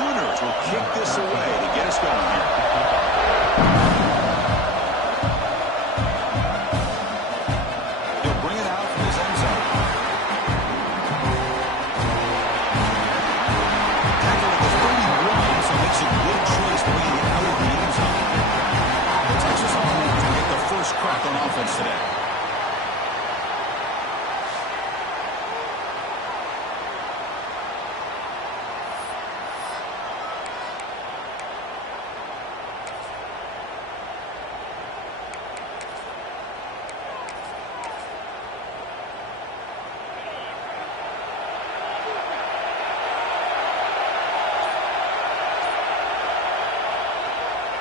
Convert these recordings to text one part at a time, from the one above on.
Sooners will kick this away to get us going here. He'll bring it out from his end zone. Tackle at the 31, so makes a good choice bringing it out of the end zone. The Texas Longhorns will get the first crack on offense today.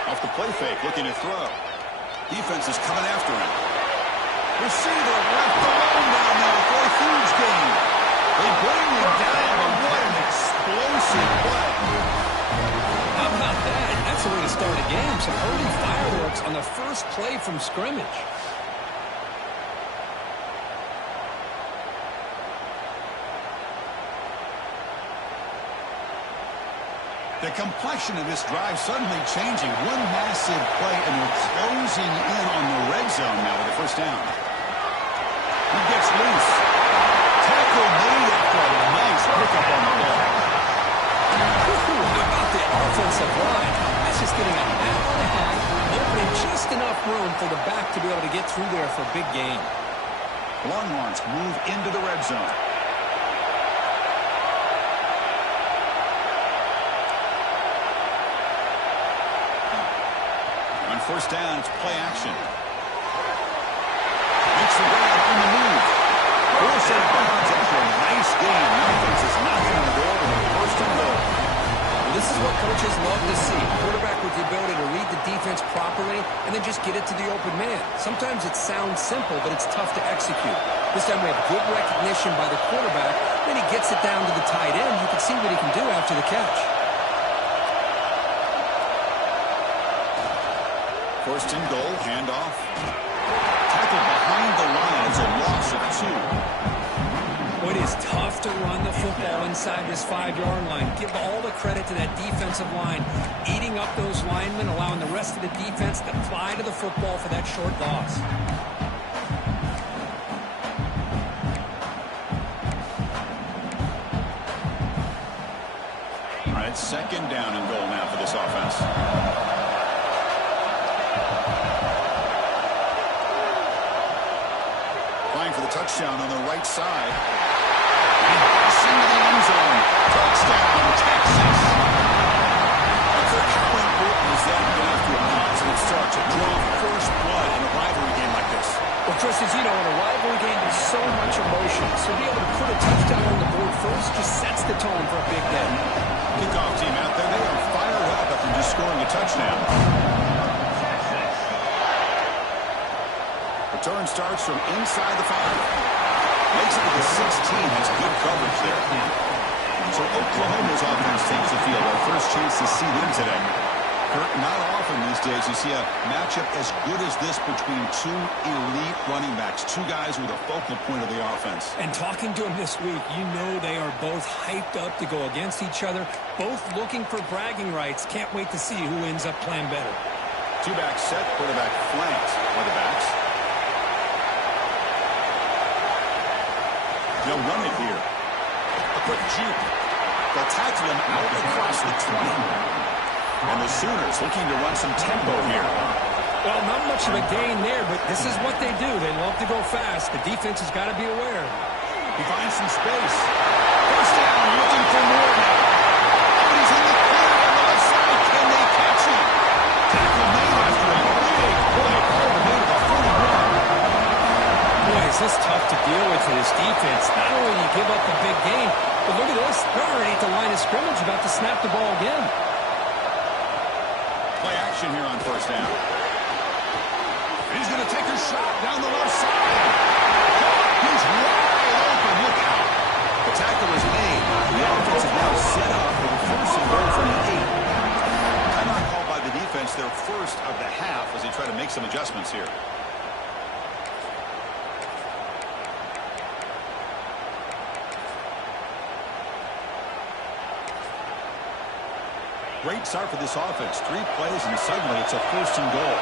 Off the play fake, looking to throw. Defense is coming after him. Receiver left alone down there for a huge gain. They bring him down, and what an explosive play. How about that? That's the way to start a game. Some early fireworks on the first play from scrimmage. The complexion of this drive suddenly changing. One massive play, and they're closing in on the red zone now with a first down. He gets loose. Tackle made after a nice pickup on the ball. How about the offensive line? That's just getting a half and a half, opening just enough room for the back to be able to get through there for a big gain. Longhorns move into the red zone. First down, it's play action. Makes the grab on the move. Force out of bounds after a nice game. The offense is knocking on the door with a first and goal. Well, this is what coaches love to see. A quarterback with the ability to read the defense properly and then just get it to the open man. Sometimes it sounds simple, but it's tough to execute. This time we have good recognition by the quarterback. Then he gets it down to the tight end. You can see what he can do after the catch. First and goal, handoff. Tackle behind the line. It's a loss of 2. It is tough to run the football inside this 5-yard line. Give all the credit to that defensive line, eating up those linemen, allowing the rest of the defense to fly to the football for that short loss. All right, second down and goal now for this offense. For the touchdown on the right side. And into the end zone. Touchdown, Texas. How important is that to have to a positive start to draw first blood in a rivalry game like this? Well, Chris, as you know, in a rivalry game, there's so much emotion. So to be able to put a touchdown on the board first just sets the tone for a big day. Kickoff team out there, they are fired up after just scoring a touchdown. Return starts from inside the 5. Makes it to the 16. Has good coverage there. So Oklahoma's offense takes the field. Our first chance to see them today. Kurt, not often these days you see a matchup as good as this between two elite running backs. Two guys with a focal point of the offense. And talking to them this week, you know they are both hyped up to go against each other. Both looking for bragging rights. Can't wait to see who ends up playing better. Two-back set. Quarterback flanked by the backs. They'll run it here. A quick juke. They'll tackle him out across the 20. And the Sooners looking to run some tempo here. Well, not much of a gain there, but this is what they do. They love to go fast. The defense has got to be aware. He finds some space. First down, looking for more now. And he's in the clear on the left side. Can they catch him? Tackle made after a big play. Called the made of a 41. Boy, is this tough to deal with for this defense. Not only do you give up a big gain, but look at this. They're already at the line of scrimmage about to snap the ball again. Play action here on first down. He's going to take a shot down the left side. He's wide open. Look out. The tackle is made. The offense is now set up for the first and goal from the 8. Timeout called by the defense, their first of the half as they try to make some adjustments here. Great start for this offense. 3 plays, and suddenly it's a 1st and goal.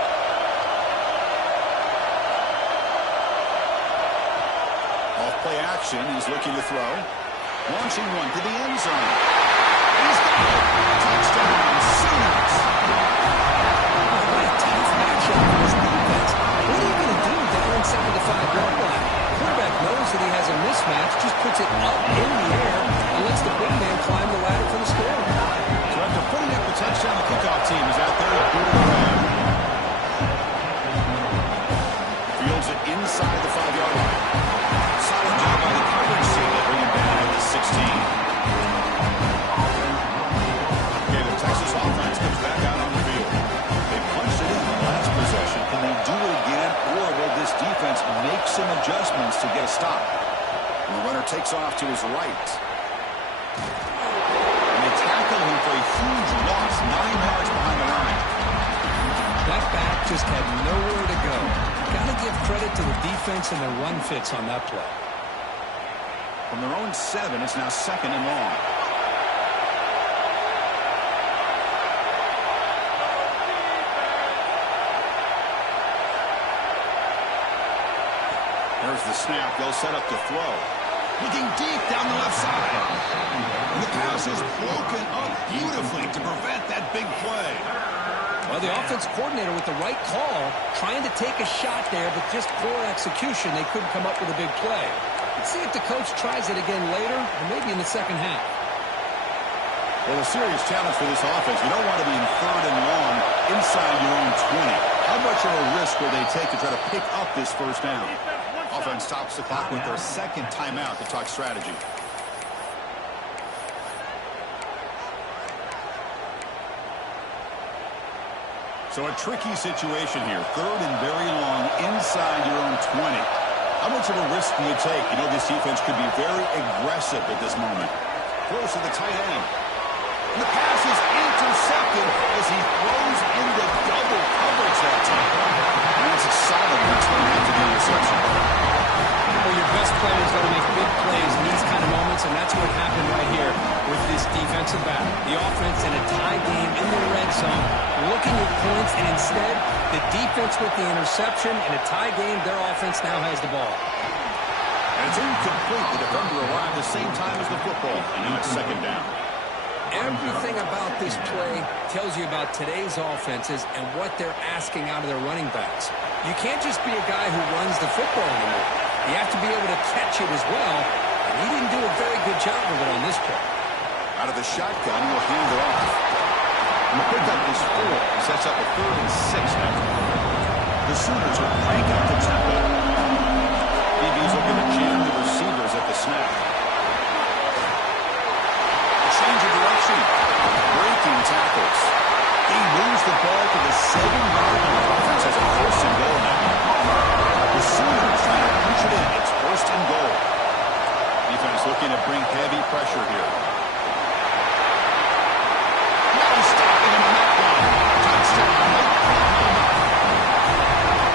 Off-play action. He's looking to throw. Launching one to the end zone. He's got it. Touchdown, Sooners. What a tough matchup for this defense. What are you going to do down inside the 5-yard line? The quarterback knows that he has a mismatch, just puts it up in the air, and lets the big man climb the ladder for the score. So after putting up the touchdown, the kickoff team is out there to boot it around. Fields it inside the 5-yard line. Solid job by the coverage team to bring him down at the 16. Okay, the Texas offense comes back out on the field. They punched it in the last possession. Can they do it again, or will this defense make some adjustments to get a stop? And the runner takes off to his right. And they tackle him for a huge loss, 9 yards behind the line. That back just had nowhere to go. Got to give credit to the defense and the run fits on that play. From their own 7, it's now 2nd and long. There's the snap. They'll set up to throw. Looking deep down the left side. And the pass is broken up beautifully to prevent that big play. Well, the offense coordinator with the right call, trying to take a shot there, but just poor execution. They couldn't come up with a big play. Let's see if the coach tries it again later, or maybe in the second half. Well, a serious challenge for this offense. You don't want to be in 3rd and long inside your own 20. How much of a risk will they take to try to pick up this 1st down? Offense stops the clock with their 2nd timeout to talk strategy. So a tricky situation here. 3rd and very long inside your own 20. How much of a risk do you take? You know, this defense could be very aggressive at this moment. Throws to the tight end. And the pass is intercepted as he throws into double coverage that time. And it's a solid return after the interception. Well, your best players got to make big plays in these kind of moments, and that's what happened right here with this defensive battle. The offense in a tie game in the red zone, looking at points, and instead, the defense with the interception. In a tie game, their offense now has the ball. And it's incomplete. The defender arrived at the same time as the football, and now it's 2nd down. Everything about this play tells you about today's offenses and what they're asking out of their running backs. You can't just be a guy who runs the football anymore. You have to be able to catch it as well, and he didn't do a very good job of it on this play. Out of the shotgun, he'll hand it off. And the pickup is 4. He sets up a 3rd and 6 now. The Sooners will crank up the tempo. DB's looking to jam the receivers at the snap. A change of direction. Breaking tackles. He moves the ball to the 7-yard line. The offense has a 1st and goal now. The Sooners trying to push it in. It's 1st and goal. Defense looking to bring heavy pressure here. No stopping him on that one. Touchdown.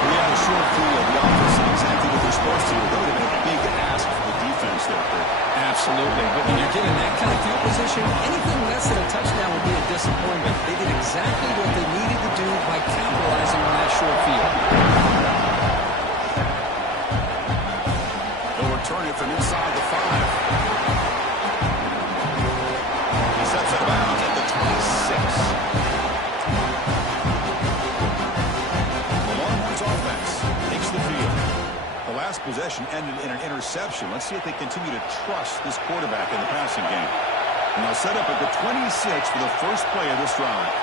We have a short field. The offense did exactly what they're supposed to. That would have been a big ask for the defense there, Kurt. Absolutely. But when you're given that kind of field position, anything less than a touchdown would be a disappointment. They did exactly what they needed to do by capitalizing on that short field. They'll return it from inside the 5. He steps out of bounds at the 26. The Longhorns offense takes the field. The last possession ended in an interception. Let's see if they continue to trust this quarterback in the passing game. And they'll set up at the 26 for the first play of this drive.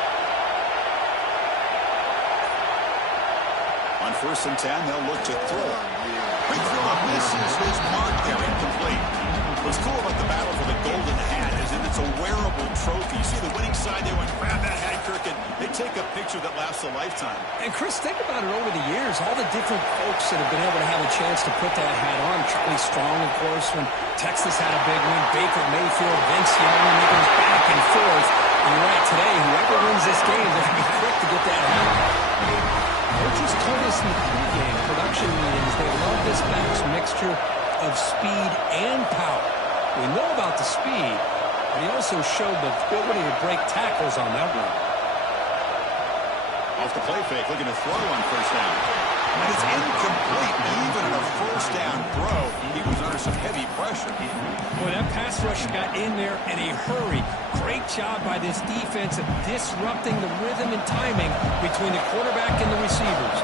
On 1st and 10, they'll look to throw. Wakefield misses his mark there, incomplete. What's cool about the battle for the golden hat is that it's a wearable trophy. You see the winning side, they went grab that hat, Kirk, and they take a picture that lasts a lifetime. And Chris, think about it over the years, all the different folks that have been able to have a chance to put that hat on. Charlie Strong, of course, when Texas had a big one. Baker Mayfield, Vince Young, and it goes back and forth. And you're right, today, whoever wins this game, they're going to be quick to get that hat on. Coaches told us in the pregame production meetings they love this back's mixture of speed and power. We know about the speed, but he also showed the ability to break tackles on that one. Off the play fake, looking to throw on first down. And it's incomplete. Even on a first down throw, he was under some heavy pressure. Boy, that pass rush got in there in a hurry. Great job by this defense of disrupting the rhythm and timing between the quarterback and the receivers.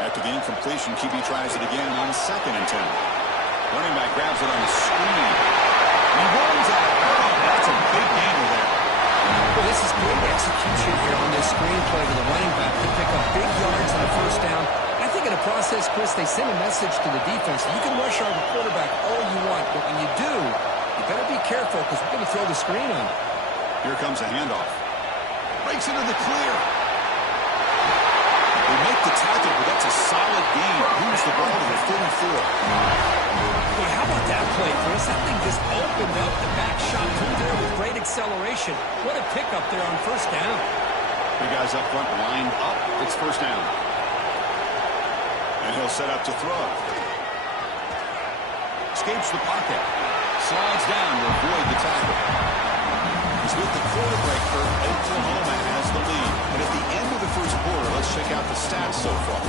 After the incompletion, QB tries it again on 2nd and 10. Running back grabs it on the screen. He runs out. Oh, that's a big gainer there. Well, this is great execution here on this screen play to the running back to pick up big yards on a first down. I think in the process, Chris, they send a message to the defense. You can rush our quarterback all you want, but when you do, you better be careful because we're going to throw the screen on. Here comes a handoff. Breaks into the clear. They make the tackle, but that's a solid gain. Moves the ball to the 34. Boy, how about that play, Chris? That thing just opened up. The back shot through there with great acceleration. What a pickup there on first down. The guys up front lined up. It's first down. And he'll set up to throw. Escapes the pocket. Slides down to avoid the tackle. He's with the quarter breaker. Oklahoma has the lead. And at the end of the first quarter, let's check out the stats so far.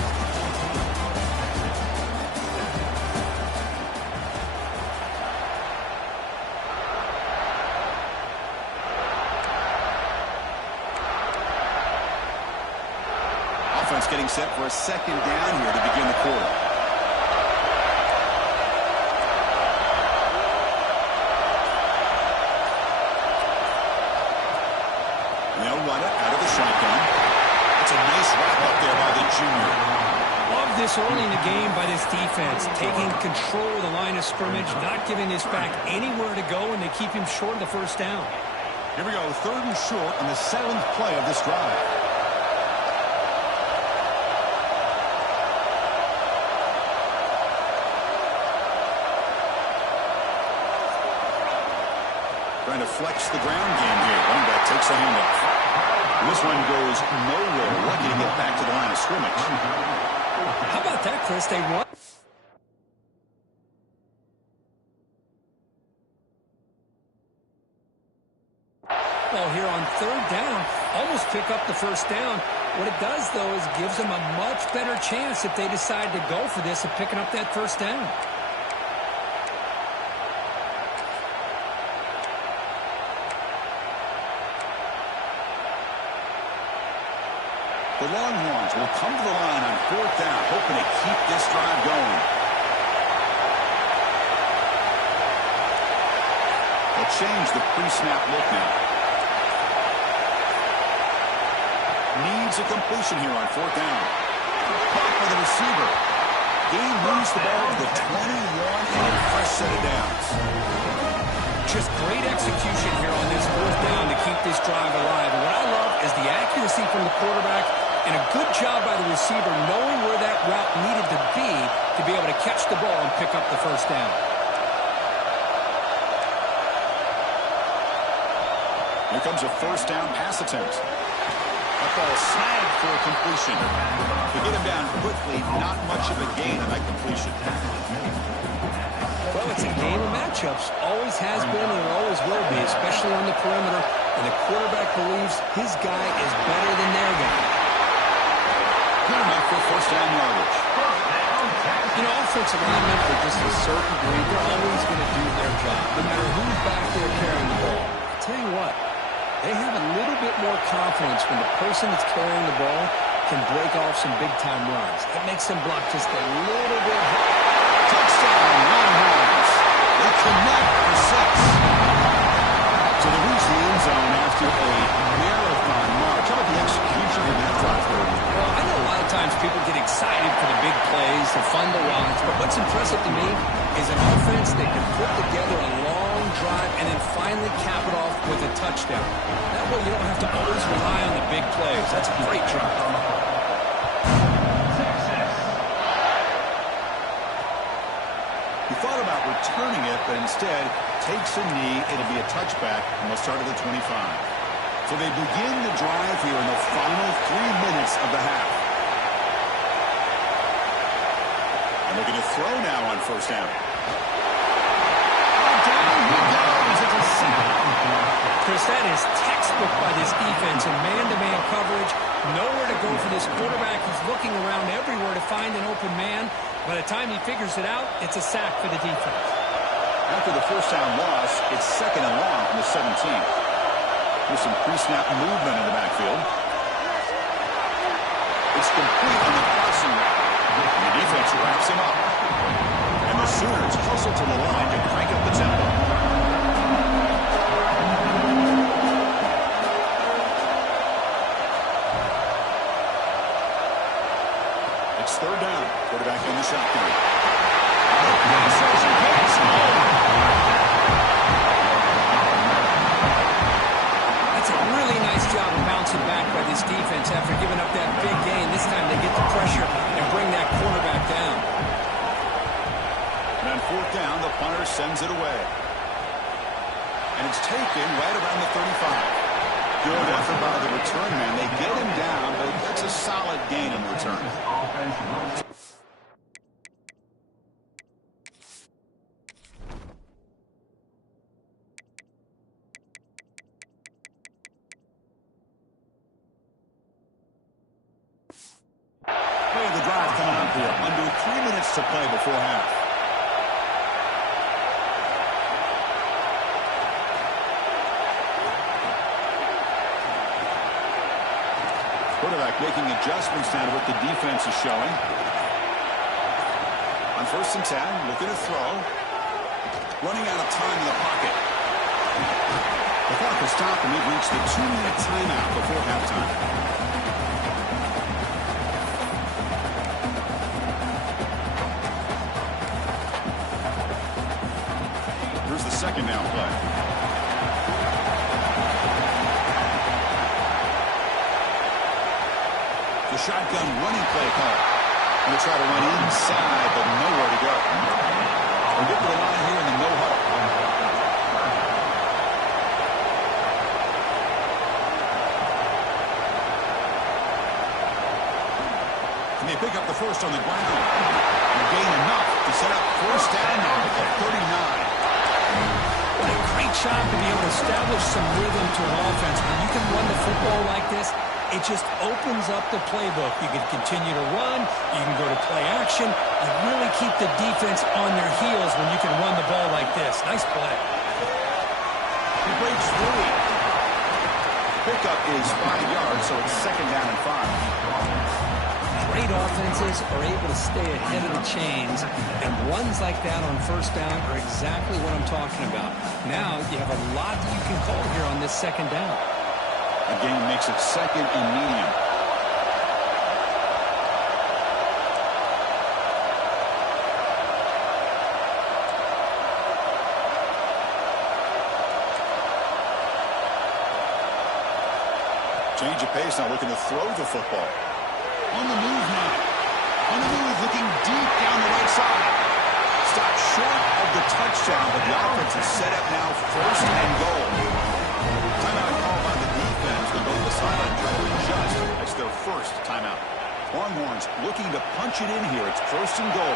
Offense getting set for a second down here to begin the quarter. This early in the game by this defense, taking control of the line of scrimmage, not giving this back anywhere to go, and they keep him short of the first down. Here we go, 3rd and short on the 7th play of this drive. Trying to flex the ground game here. Running back takes the handoff. This one goes nowhere. Lucky to get back to the line of scrimmage. How about that, Chris? They run. Well, here on 3rd down, almost pick up the first down. What it does, though, is gives them a much better chance if they decide to go for this of picking up that first down. The Longhorns will come to the line on 4th down, hoping to keep this drive going. They'll change the pre-snap look now. Needs a completion here on 4th down. Caught by the receiver. Gain moves the ball to the 21 and a fresh set of downs. Just great execution here on this 4th down to keep this drive alive. And what I love is the accuracy from the quarterback and a good job by the receiver knowing where that route needed to be able to catch the ball and pick up the first down. Here comes a first down pass attempt. That ball snagged for a completion. To get him down quickly, not much of a gain on that completion. Well, it's a game of matchups. Always has been and it always will be, especially on the perimeter. And the quarterback believes his guy is better than their guy. Good enough for first down yardage. You know, offensive linemen, for just a certain breed, they're always going to do their job, no matter who's back there carrying the ball. I'll tell you what, they have a little bit more confidence when the person that's carrying the ball can break off some big-time runs. That makes them block just a little bit hard. Touchdown, Longhorns. They connect for 6. So they reach the end zone after a marathon march. How about the execution of that drive? Well, I know a lot of times people get excited for the big plays, they're fun to watch, but what's impressive to me is an offense that can put together a long drive and then finally cap it off with a touchdown. That way you don't have to always rely on the big plays. That's a great drive. returning it, but instead takes a knee. It'll be a touchback, and they'll start at the 25. So they begin the drive here in the final 3 minutes of the half. And looking to throw now on first down. Down he goes. It's a sack. Chris, that is textbook by this defense in man-to-man coverage. Nowhere to go for this quarterback. He's looking around everywhere to find an open man. By the time he figures it out, it's a sack for the defense. After the first down loss, it's second and long from the 17. There's some pre-snap movement in the backfield. It's complete on the crossing route. And the defense wraps him up. And the Sooners hustle to the line to crank up the tempo. It's third down. Quarterback in the shotgun. That's a really nice job of bouncing back by this defense after giving up that big gain. This time they get the pressure and bring that quarterback down. And on fourth down, the punter sends it away. And it's taken right around the 35. Good effort by the return man. They get him down, but that's a solid gain in return. Play of the drive coming up here. Under 3 minutes to play before half. Quarterback making adjustments now to what the defense is showing. On first and 10, looking to throw. Running out of time in the pocket. The clock has stopped, and we've reached the 2-minute timeout before halftime. Here's the second down play. The shotgun running play call. And they try to run inside, but nowhere to go. We'll get to the line here in the no huddle. And they pick up the first on the ground. And gain enough to set up first down now at 39. What a great shot to be able to establish some rhythm to an offense. When you can run the football like this, it just opens up the playbook. You can continue to run. You can go to play action. You really keep the defense on their heels when you can run the ball like this. Nice play. He breaks free. Pickup is 5 yards, so it's second down and 5. Great offenses are able to stay ahead of the chains, and runs like that on first down are exactly what I'm talking about. Now you have a lot that you can call here on this second down. The game makes it second and medium. Change of pace now, looking to throw the football. On the move now. On the move, looking deep down the right side. Stopped short of the touchdown, but the offense is set up now first and goal. Timeout called by the defense, but both the sideline try to adjust. That's their first timeout. Longhorns looking to punch it in here. It's first and goal.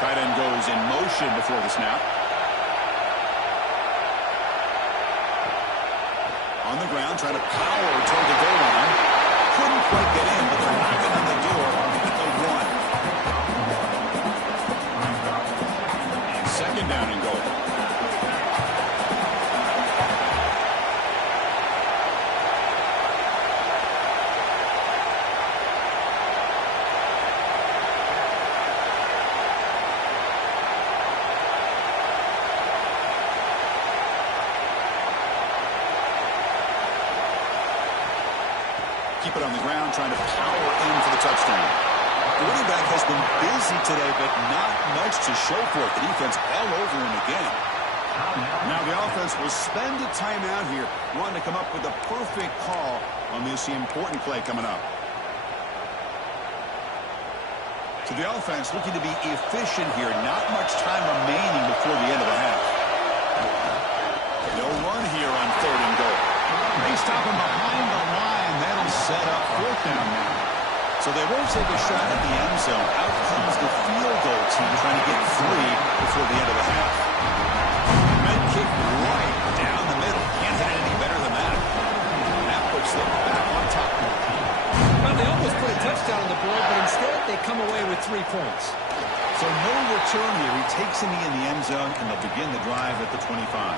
Tight end goes in motion before the snap. On the ground, trying to power toward the goal line. Couldn't quite get in, but they're knocking on the door at the 1. And second down and goal. Keep it on the ground, trying to power in for the touchdown. The running back has been busy today, but not much to show for it. The defense all over him again. Now the offense will spend a timeout here, wanting to come up with a perfect call on this important play coming up. So the offense looking to be efficient here. Not much time remaining before the end of the half. No run here on 3rd and goal. They stop him behind the line. That'll set up 4th down now. So they won't take a shot at the end zone. Out comes the field goal team trying to get 3 before the end of the half. Med kick right down the middle. Can't hit it any better than that. That puts them back on top. Well, they almost put a touchdown on the board, but instead they come away with 3 points. So no return here. He takes a knee in the end zone, and they'll begin the drive at the 25.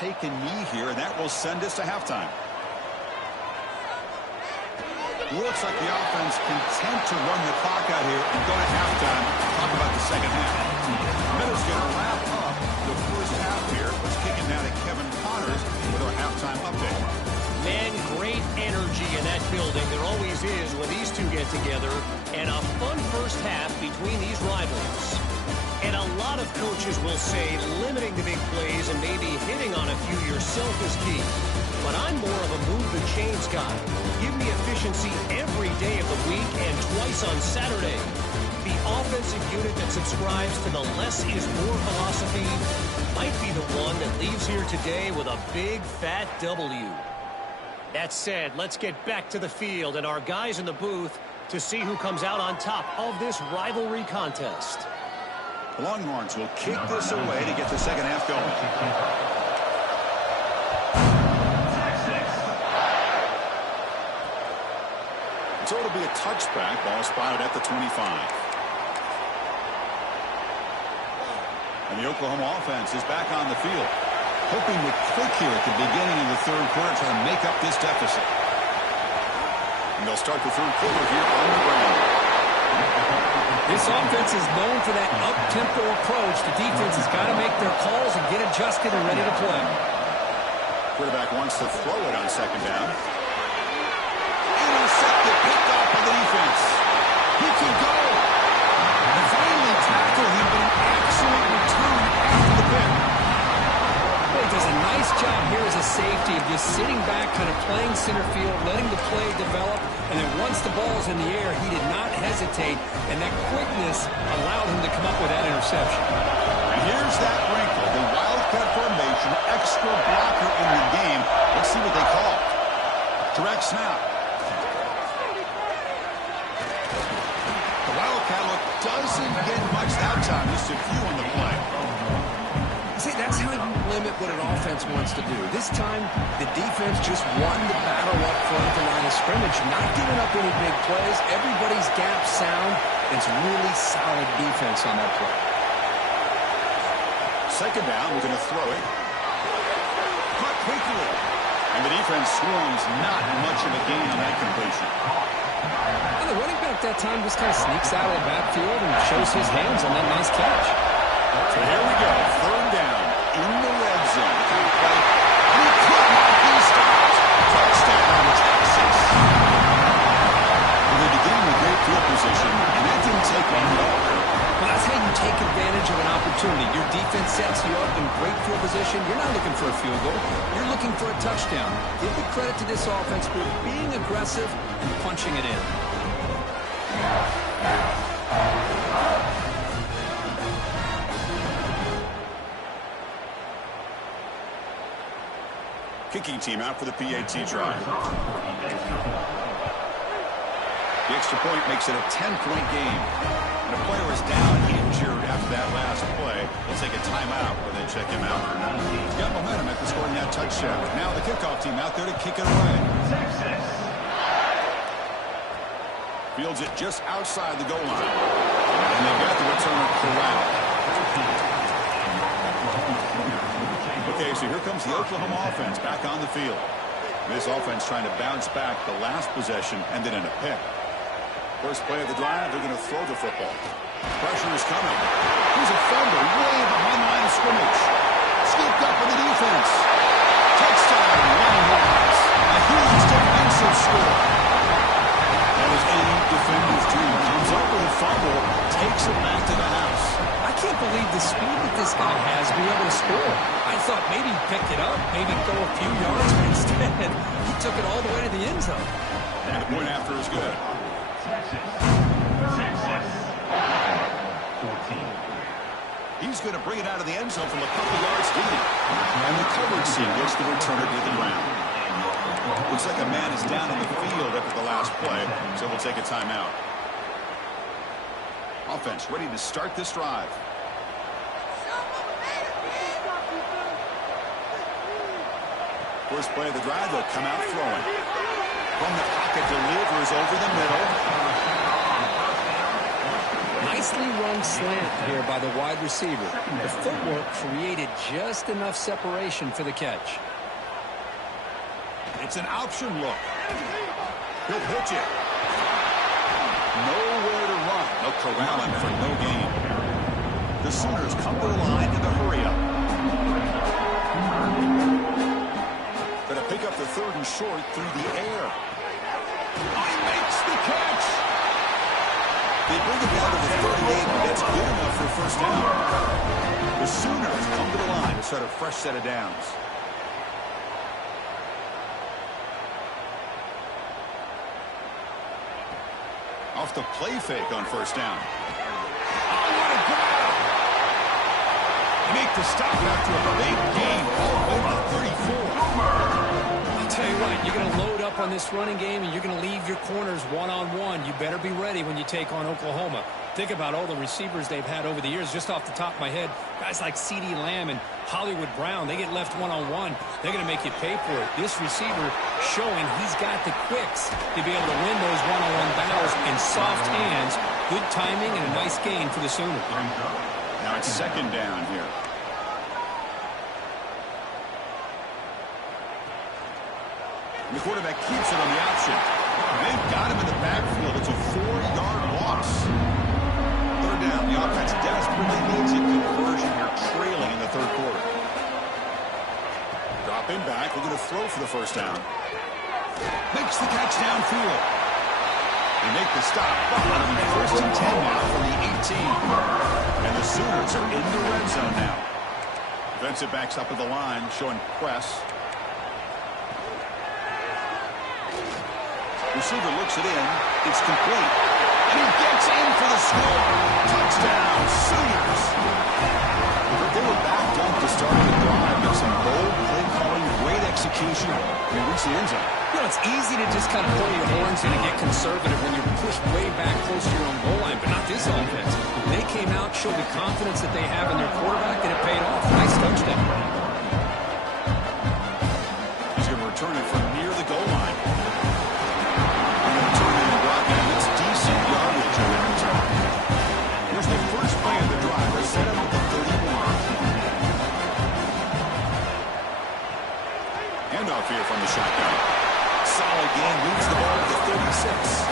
Take a knee here, and that will send us to halftime. Looks like the offense content to run the clock out here and go to halftime. Talk about the second half. Minutes going to wrap up the first half here. Let's kick it now to Kevin Connors with our halftime update. Man, great energy in that building. There always is when these two get together. And a fun first half between these rivals. And a lot of coaches will say limiting the big plays and maybe hitting on a few yourself is key. But I'm more of a move the chains guy. Give me efficiency every day of the week and twice on Saturday. The offensive unit that subscribes to the less is more philosophy might be the one that leaves here today with a big fat W. That said, let's get back to the field and our guys in the booth to see who comes out on top of this rivalry contest. The Longhorns will kick this away to get the second half going. So it'll be a touchback. Ball spotted at the 25. And the Oklahoma offense is back on the field. Hoping to click here at the beginning of the third quarter, trying to make up this deficit. And they'll start the third quarter here on the ground. This offense is known for that up-tempo approach. The defense has got to make their calls and get adjusted and ready to play. Quarterback wants to throw it on second down. Intercepted, picked off by the defense. He can go. And finally tackled him, but an excellent return after the pick. He does a nice job here as a safety of just sitting back, kind of playing center field, letting the play develop, and then once the ball's in the air, he did not hesitate, and that quickness allowed him to come up with that interception. And here's that wrinkle, the Wildcat formation, extra blocker in the game. Let's see what they call. Direct snap. The Wildcat look doesn't get much that time, just a few on the play. See, that's how you limit what an offense wants to do. This time, the defense just won the battle up front at the line of scrimmage, not giving up any big plays. Everybody's gap sound. It's really solid defense on that play. Second down, we're going to throw it. Caught quickly. And the defense swarms, not much of a gain on that completion. Well, the running back that time just kind of sneaks out of the backfield and shows his hands on that nice catch. So here we go, third down in the red zone. And he could not be stopped. Touchdown, Texas. Well, they begin with great field position, and that opportunity. Your defense sets you up in great field position. You're not looking for a field goal. You're looking for a touchdown. Give the credit to this offense for being aggressive and punching it in. Kicking team out for the PAT try. The extra point makes it a 10-point game. And a player is down injured after that last play. They'll take a timeout when they check him out. He's got momentum after scoring that touchdown. Now the kickoff team out there to kick it away. Fields it just outside the goal line. And they've got the returner corralled. Okay, so here comes the Oklahoma offense back on the field. This offense trying to bounce back the last possession and then in a pick. First play of the drive, they're going to throw the football. Pressure is coming. Here's a fumble way behind the line of scrimmage. Scooped up in the defense. Touchdown, Longhorns. A huge defensive score. That was any defender's dream. Comes up with a fumble, takes it back to the house. I can't believe the speed that this guy has to be able to score. I thought maybe he picked it up, maybe go a few yards, but instead he took it all the way to the end zone. And the point after is good. He's going to bring it out of the end zone from a couple yards deep. And the coverage team gets the returner to the ground. Looks like a man is down in the field after the last play, so we'll take a timeout. Offense ready to start this drive. First play of the drive, they'll come out throwing. From the pocket, delivers over the middle. Nicely run slant here by the wide receiver. The footwork created just enough separation for the catch. It's an option look. He'll pitch it. Nowhere to run. They'll corral him for no gain. The Sooners come to the line in the hurry-up. Going to pick up the third and short through the air. He makes the catch. They bring it down to the 38, but that's good enough for a first down. The Sooners come to the line to start a fresh set of downs. Off the play fake on first down. Oh, what a grab! They make the stop after a big gain all over 34. I'll tell you what, you're going to load up on this running game and you're going to leave your corners one-on-one. You better be ready when you take on Oklahoma. Think about all the receivers they've had over the years. Just off the top of my head, guys like CeeDee Lamb and Hollywood Brown, they get left one-on-one. They're going to make you pay for it. This receiver showing he's got the quicks to be able to win those one-on-one battles in soft hands. Good timing and a nice gain for the Sooners. Now it's second down here. The quarterback keeps it on the option. They've got him in the backfield. It's a 4-yard loss. Third down. The offense desperately needs a conversion here, trailing in the third quarter. Drop in back. We're going to throw for the first down. Makes the catch downfield. They make the stop. It'll be first and 10 now from the 18. And the Sooners are in the red zone now. Defensive backs up at the line, showing press. Receiver looks it in. It's complete. And he gets in for the score. Touchdown, Sooners. They were backed up to start the drive. There's some bold play calling, great execution. They reach the end zone. You know, it's easy to just kind of pull your horns in and get conservative when you're pushed way back close to your own goal line, but not this offense. They came out, showed the confidence that they have in their quarterback, and it paid off. Nice touchdown. He's going to return it from near the goal line. It's decent yardage on that return. Here's the first play of the drive. They set up at the 31. Handoff here from the shotgun. Solid game. Moves the ball to the 36.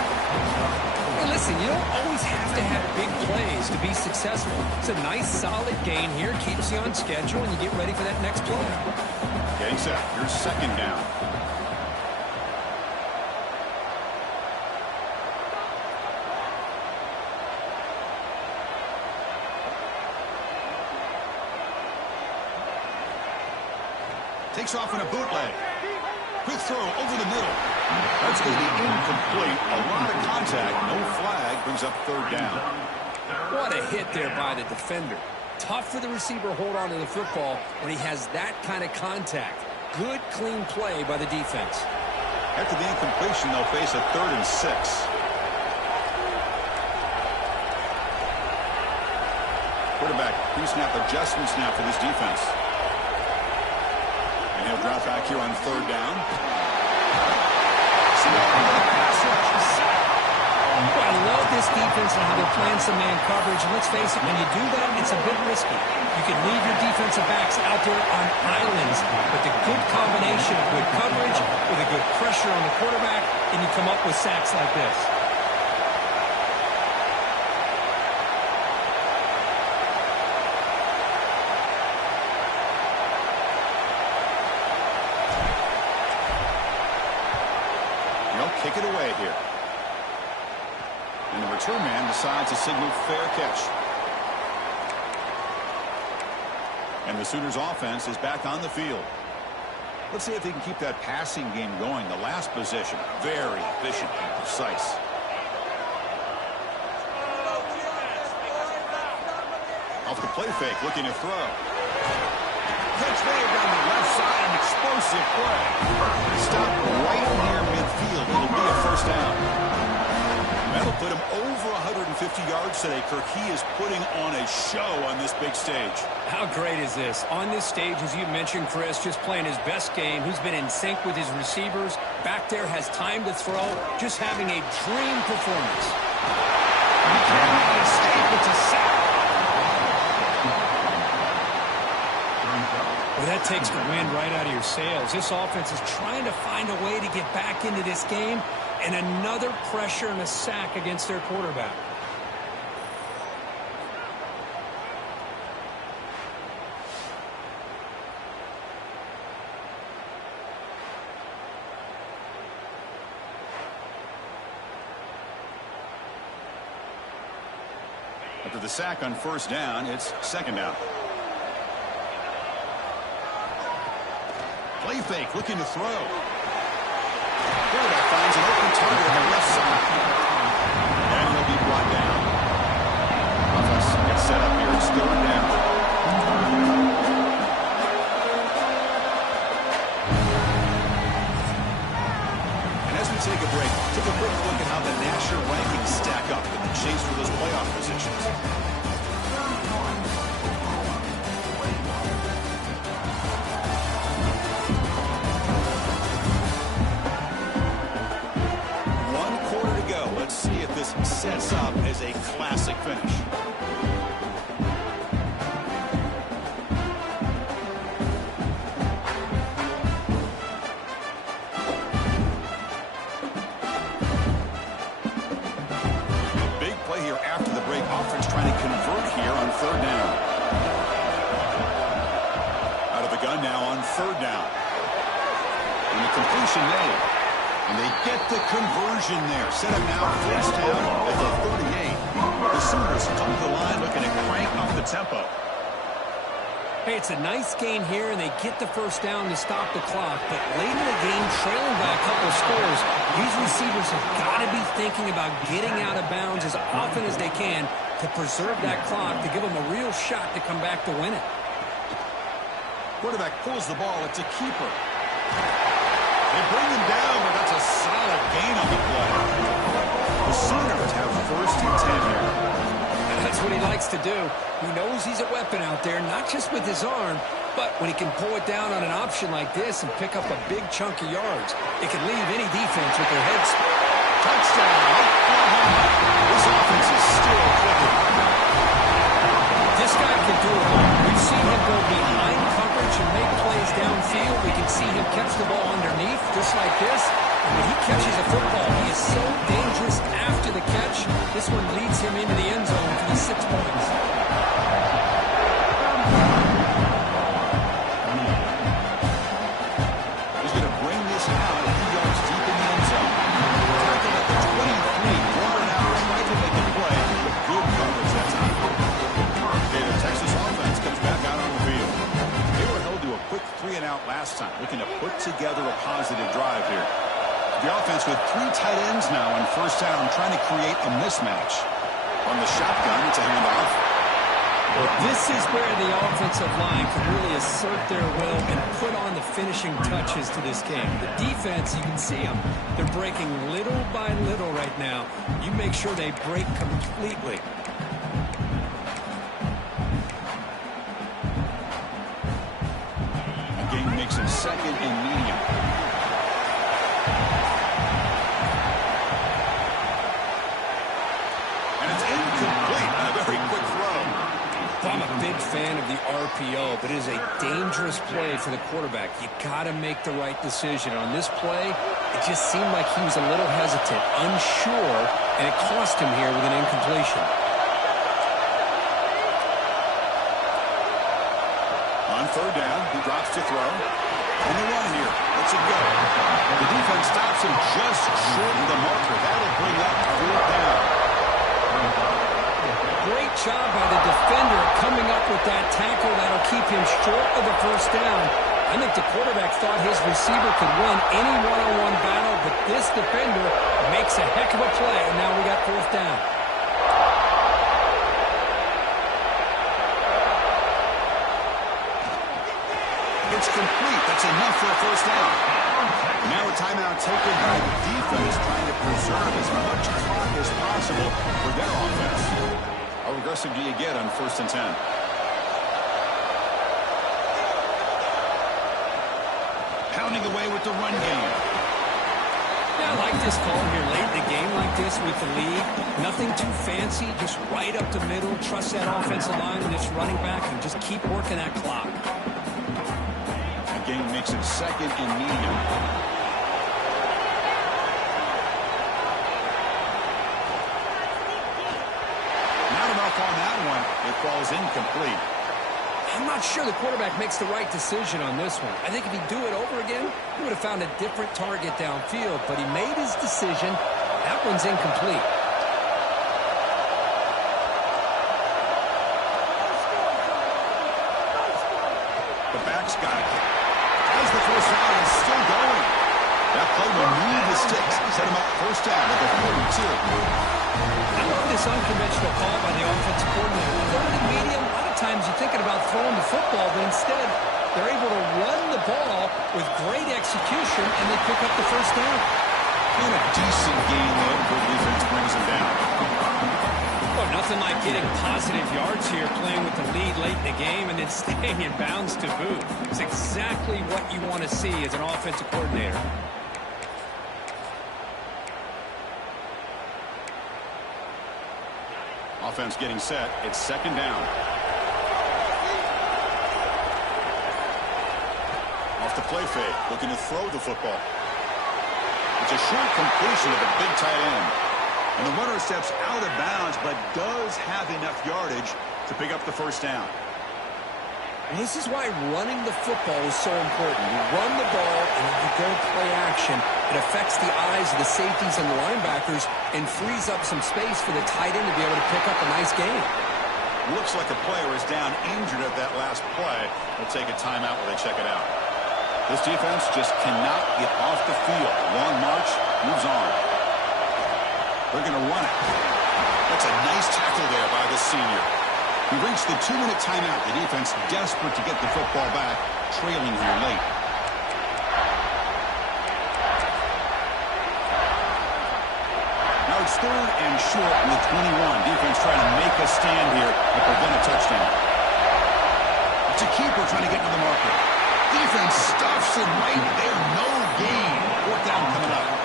Hey, listen, you don't always have to have big plays to be successful. It's a nice, solid gain here. Keeps you on schedule, and you get ready for that next play. Getting set. Here's second down. Takes off in a bootleg. Quick throw over the middle. That's going to be incomplete. A lot of contact. No flag. Brings up third down. What a hit there by the defender. Tough for the receiver to hold on to the football when he has that kind of contact. Good, clean play by the defense. After the incompletion, they'll face a 3rd and 6. Quarterback pre-snap adjustments now for this defense. And he'll drop back here on 3rd down. I love this defense and how they're playing some man coverage. And let's face it, when you do that, it's a bit risky. You can leave your defensive backs out there on islands, but the good combination of good coverage with a good pressure on the quarterback, and you come up with sacks like this. He'll kick it away here. And the return man decides to signal fair catch. And the Sooners offense is back on the field. Let's see if they can keep that passing game going. The last possession, very efficient and precise. Off the play fake, looking to throw. Catch made down the left side, an explosive play. Stop right near midfield. It'll be a first down. That'll put him over 150 yards today, Kirk. He is putting on a show on this big stage. How great is this? On this stage, as you mentioned, Chris, just playing his best game. He's been in sync with his receivers. Back there, has time to throw. Just having a dream performance. He can't escape. It's a sack. Well, that takes the wind right out of your sails. This offense is trying to find a way to get back into this game, and another pressure and a sack against their quarterback. After the sack on first down, it's second down. Play fake, looking to throw. Quarterback finds an open target on the left side. And he'll be brought down. Offense gets set up here. It's third down. And as we take a break, take a quick look at how the national rankings stack up in the chase for those playoff positions. Sets up as a classic finish. Big play here after the break. Offense trying to convert here on third down. Out of the gun now on third down. And the completion made. And they get the conversion there. Set up now first down at the 38. The Sooners come to the line looking to crank up the tempo. Hey, it's a nice gain here, and they get the first down to stop the clock. But late in the game, trailing by a couple of scores, these receivers have got to be thinking about getting out of bounds as often as they can to preserve that clock, to give them a real shot to come back to win it. Quarterback pulls the ball. It's a keeper. They bring him down, but that's a solid gain on the play. The Sooners have first and 10 here. That's what he likes to do. He knows he's a weapon out there, not just with his arm, but when he can pull it down on an option like this and pick up a big chunk of yards, it can leave any defense with their heads. Touchdown. This offense is still clicking. This guy can do it all. We've seen him go behind coverage and make plays downfield. We can see him catch the ball underneath, just like this. And when he catches a football, he is so dangerous after the catch. This one leads him into the end zone for the 6 points. He's going to bring this out a few yards deep in the end zone. Tackle at the 23, brought it out, tried to make a play, but good coverage that time. Okay, the Texas offense comes back out on the field. They were held to a quick 3-and-out last time, looking to put together a positive drive here. The offense with 3 tight ends now on first down, trying to create a mismatch. On the shotgun, it's a handoff. This is where the offensive line can really assert their will and put on the finishing touches to this game. The defense, you can see them. They're breaking little by little right now. You make sure they break completely. Game makes it second and medium. And it's incomplete. A very quick throw. I'm a big fan of the RPO, but it is a dangerous play for the quarterback. You got to make the right decision. On this play, it just seemed like he was a little hesitant, unsure, and it cost him here with an incompletion. On third down, he drops to throw. And the run here. Lets it go. The defense stops him just short of the marker. That'll bring up fourth down. Great job by the defender coming up with that tackle that'll keep him short of the first down. I think the quarterback thought his receiver could win any one-on-one battle, but this defender makes a heck of a play, and now we got fourth down. It's complete. That's enough for a first down. Now a timeout taken by the defense, trying to preserve as much clock as possible for their offense. How aggressive do you get on 1st and 10? Pounding away with the run game. Yeah, I like this call here late in the game like this with the lead. Nothing too fancy, just right up the middle. Trust that offensive line and its running back and just keep working that clock. Game makes it second and medium. Not enough on that one. It falls incomplete. I'm not sure the quarterback makes the right decision on this one. I think if he'd do it over again, he would have found a different target downfield, but he made his decision. That one's incomplete. The back's got it. As the first down is still going. That play will move the sticks. Set him up first down at the 42. I love this unconventional call by the offensive coordinator. Third and medium, a lot of times you're thinking about throwing the football, but instead they're able to run the ball with great execution, and they pick up the first down. And a decent game there before the defense brings him down. Oh, nothing like getting positive yards here, playing with the lead late in the game and then staying in bounds to boot. It's exactly what you want to see as an offensive coordinator. Offense getting set. It's second down. Off the play fake, looking to throw the football. It's a short completion of the big tight end. And the runner steps out of bounds, but does have enough yardage to pick up the first down. And this is why running the football is so important. You run the ball, and if you go play action, it affects the eyes of the safeties and the linebackers and frees up some space for the tight end to be able to pick up a nice game. Looks like a player is down injured at that last play. They'll take a timeout while they check it out. This defense just cannot get off the field. Long march, moves on. They're going to run it. That's a nice tackle there by the senior. We reached the 2-minute timeout. The defense desperate to get the football back, trailing here late. Now it's third and short in the 21. Defense trying to make a stand here and prevent a touchdown. It's a keeper trying to get to the marker. Defense stuffs him right there. No gain. Fourth down coming up.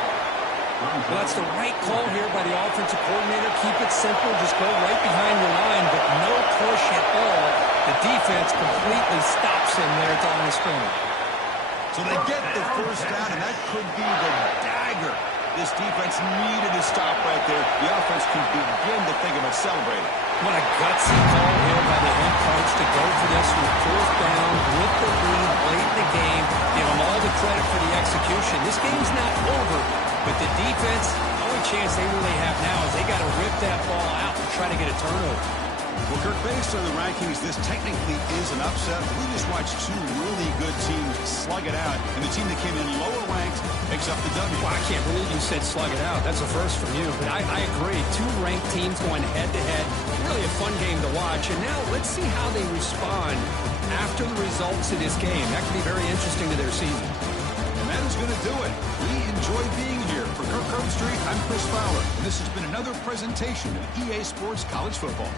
Well, that's the right call here by the offensive coordinator. Keep it simple. Just go right behind your line, but no push at all. The defense completely stops him there at the line of scrimmage. So they get the first down, and that could be the dagger. This defense needed to stop right there. The offense can begin to think about celebrating. What a gutsy call here by the head coach to go for this with fourth down with the lead late in the game. Give them all the credit for the execution. This game's not over, but the defense, the only chance they really have now is they got to rip that ball out and try to get a turnover. Well, Kirk, based on the rankings, this technically is an upset. We just watched two really good teams slug it out, and the team that came in lower ranked picks up the W. Well, I can't believe you said slug it out. That's a first from you. But I agree. Two ranked teams going head-to-head. Really a fun game to watch. And now let's see how they respond after the results of this game. That could be very interesting to their season. And that is going to do it. We enjoy being here. For Kirk Herbstreit, I'm Chris Fowler, and this has been another presentation of EA Sports College Football.